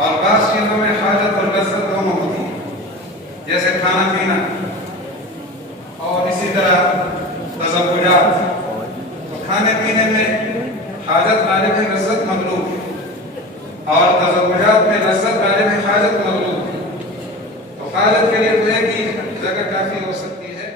और बाज़ चीज़ों में हाजत और लज़्ज़त दोनों होती है, जैसे खाना पीना और इसी तरह तज़व्वुजात। तो खाने पीने में हाजत गालिब है, लज़्ज़त मग़लूब है, और तज़व्वुजात में लज़्ज़त गालिब है, हाजत मग़लूब है। तो हाजत के लिए तो एक ही जगह काफ़ी हो सकती है।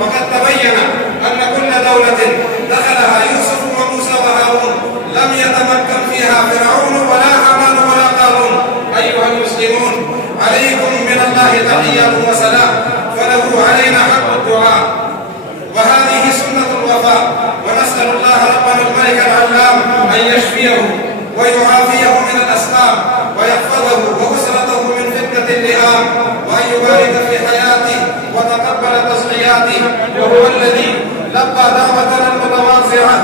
وقد تبين أن كل دولة دخلها يوسف وموسى وهارون لم يتمكن فيها فرعون ولا هامان ولا قارون. أيها المسلمون، عليكم من الله تحية وسلام، فله علينا حق الدعاء، وهذه سنة الوفاء، ونسأل الله ربنا الملك العلام أن يشفيه ويعافيه من الأسقام ويحفظه وأسرته من فتنة اللئام، وأن يبارك في حياته وتقبل تصحياته، وهو الذي لبى دعوتنا المتواضعة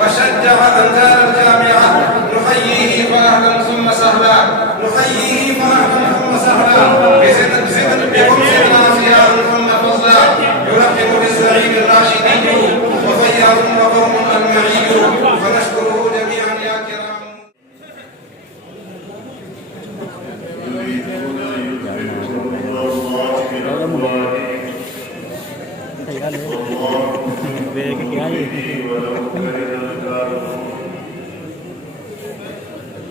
وشجع أنكار الجامعة. نحييه فأهلا ثم سهلا، نحييه فأهلا ثم سهلا، بكم زدنا زياء ثم فضلا، يرحب بالزعيم الراشدي وفياض وقوم المعيد، فنشكره جميعا يا كرام.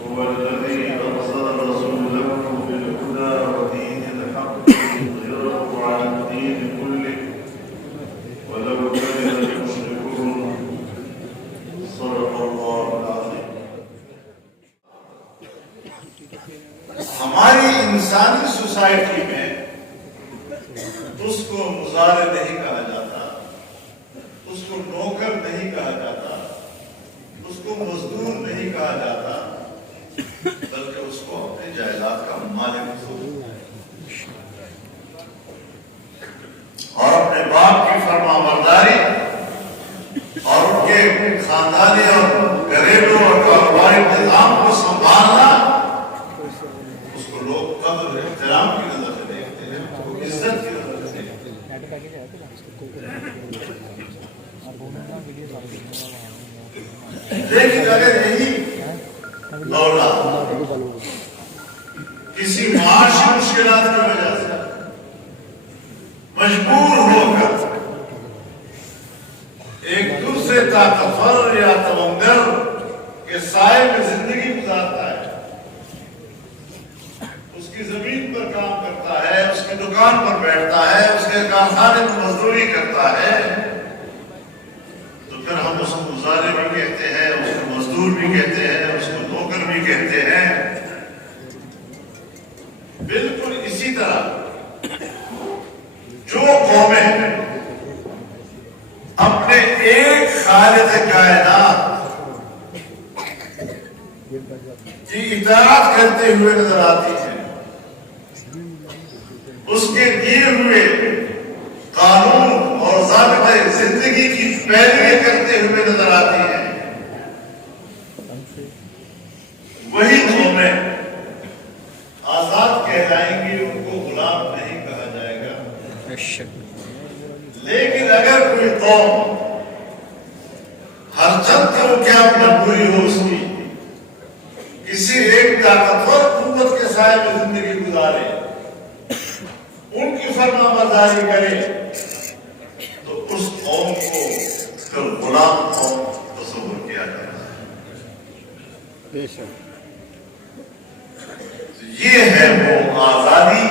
هو الذي أرسل رسوله بالهدى ودين الحق ليظهره على الدين كله ولو كره المشركون. صدق الله العظيم. हमारी इंसानी सोसाइटी में उसको मुजारे नहीं कहा जाता, उसको नौकर नहीं कहा जाता, उसको मजदूर नहीं कहा जाता, बल्कि उसको अपने जायदाद का मालिक और अपने बाप की फरमाबरदारी और उनके खानदानी और घरेलू और कारोबारी निजाम को संभालना, उसको लोग कदर एहतराम की नजर से देखते हैं, इज्जत की नजर से देखते हैं। लेकिन अगर यही औलाद किसी माशी मुश्किलात की वजह से मजबूर होकर एक दूसरे ताकतवर या तवंगर के साए में जिंदगी गुजारता है, उसकी जमीन पर काम करता है, उसकी दुकान पर बैठता है, उसके कारखाने में मजदूरी करता है, तो फिर हम उसको गुजारे भी कहते हैं, उसको मजदूर भी कहते हैं, उसको नौकर भी कहते हैं। बिल्कुल इसी तरह जो कौमें अपने एक खालिद कायनात की इताअत करते हुए नजर आती है, उसके दिए हुए कानून और ज़ाबिते जिंदगी की पैरवी करते हुए नजर आती है, वही कौमें आजाद कहलाएंगी, उनको गुलाम नहीं कहा जाएगा। लेकिन अगर कोई कौम हर जब क्यों क्या मजबूरी हो उसकी किसी एक ताकतवर कुव्वत के साए में जिंदगी गुजारे, उनकी फरमाबरदारी करे, तो उस कौम को फिर गुलाम कौम तस्वुर किया जाता है। ये है वो आजादी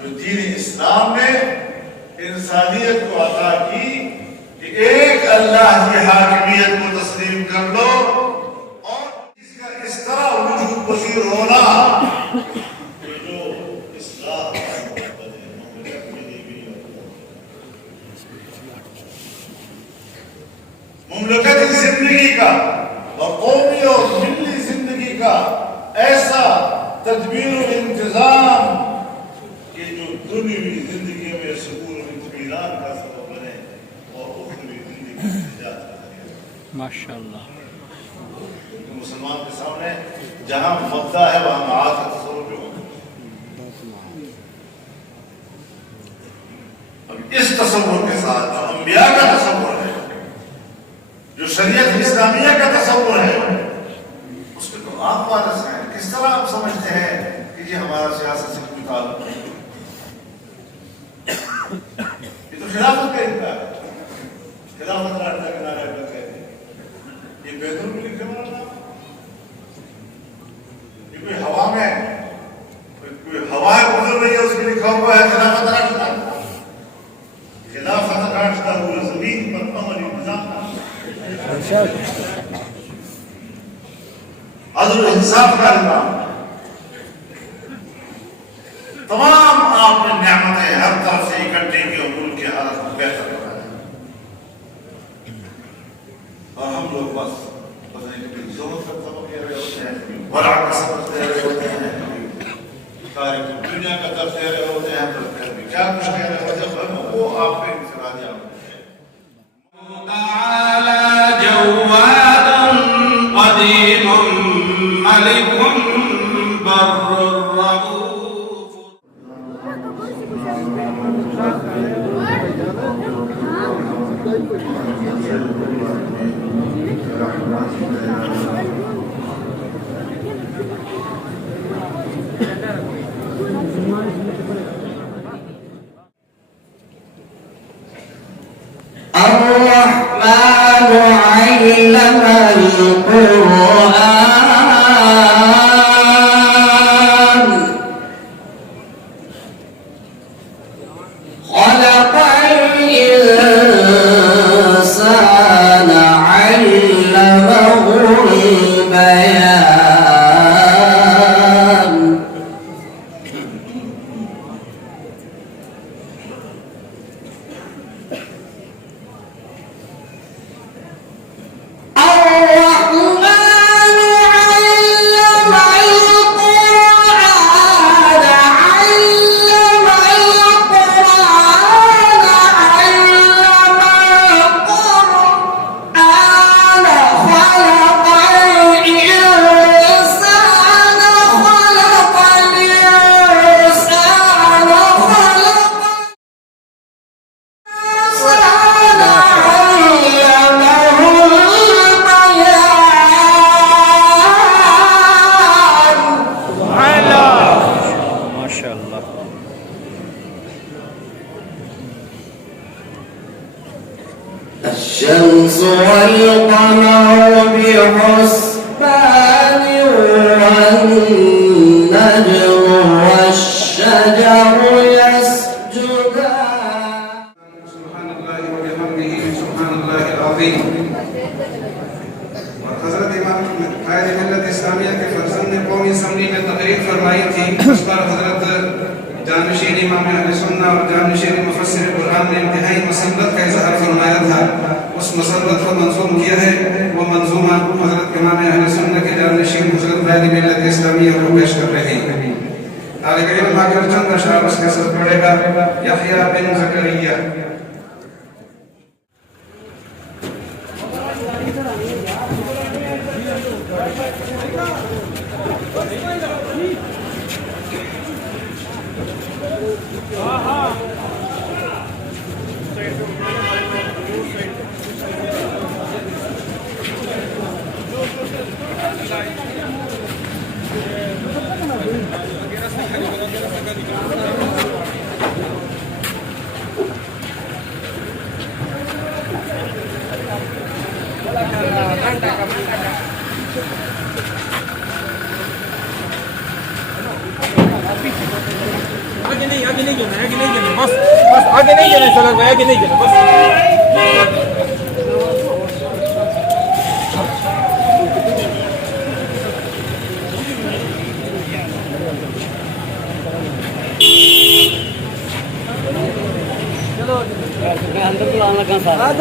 जो दीन इस्लाम ने इंसानियत को अता की कि एक अल्लाह की हाकिमियत को तस्लीम कर लो और इसका इस तरह वजूद पसीर होना कि जो इस्लाम मुमलकती जिंदगी का और कौमी और मिल्ली जिंदगी का ऐसा तदबीर और इंतजाम कि जो दुनियावी जिंदगी में सुकून और इत्मीनान का सबब बने और उखरवी जिंदगी में निजात का जरिया। माशाअल्लाह। मुसलमान के सामने जहां मुद्दा है वहां माद का तस्वुर भी होगा। अब इस तस्वुर के साथ जो अंबिया का तस्वुर है, जो शरीयत इस्लामिया का तस्वुर है, उसके तो आप वारस हैं। किस तरह आप समझते हैं कि ये हमारा सियासत से कोई ताल्लुक नहीं? ये तो खिलाफत का इनकार है। खिलाफत रास्ता के नारे पर कहते हैं ये बेहतर भी लिखे वाला नाम, ये कोई हवा में कोई हवाएं गुजर रही है उसमें लिखा हुआ है खिलाफत रास्ता। खिलाफत रास्ता हुआ जमीन पर अमल इंतजाम अदल इंसाफ का निजाम। तमाम आपने नेमतें हर तरफ से इकट्ठे की और मुल्क की हालत को बेहतर बनाया, और हम लोग बस कभी जोर का सबक दे रहे होते हैं, कभी बड़ा का सबक दे रहे होते हैं, सारी दुनिया का दर्द दे रहे होते हैं, तो फिर भी क्या कुछ कह रहे होते हैं, वो आप पे इंतजार होते हैं। الرحمن والقمر بحسبان والنجم والشجر يسجدان. سبحان الله وبحمده سبحان الله العظيم. حضرت امام قائد ملت اسلامیہ کے فرزند قومی اسمبلی میں تقریر فرمائی تھی. اس پر حضرت جانشین امام اہل سنہ اور جانشین مفسر قرآن نے انتہائی مسرت کا اظہار فرمایا تھا. اس مسرت کو منظوم کیا ہے. وہ منظومہ حضرت امام اہل سنہ کے جانشین حضرت قائد ملت اسلامیہ کو پیش کر رہے ہیں. طالب علم آ کر چند اشعار اس کے ساتھ پڑھے گا. یحییٰ بن زکریا. आगे नहीं जाना बस आगे नहीं जाना सड़क पे आगे नहीं जाना बस चलो अंदर तो आना कहाँ साथ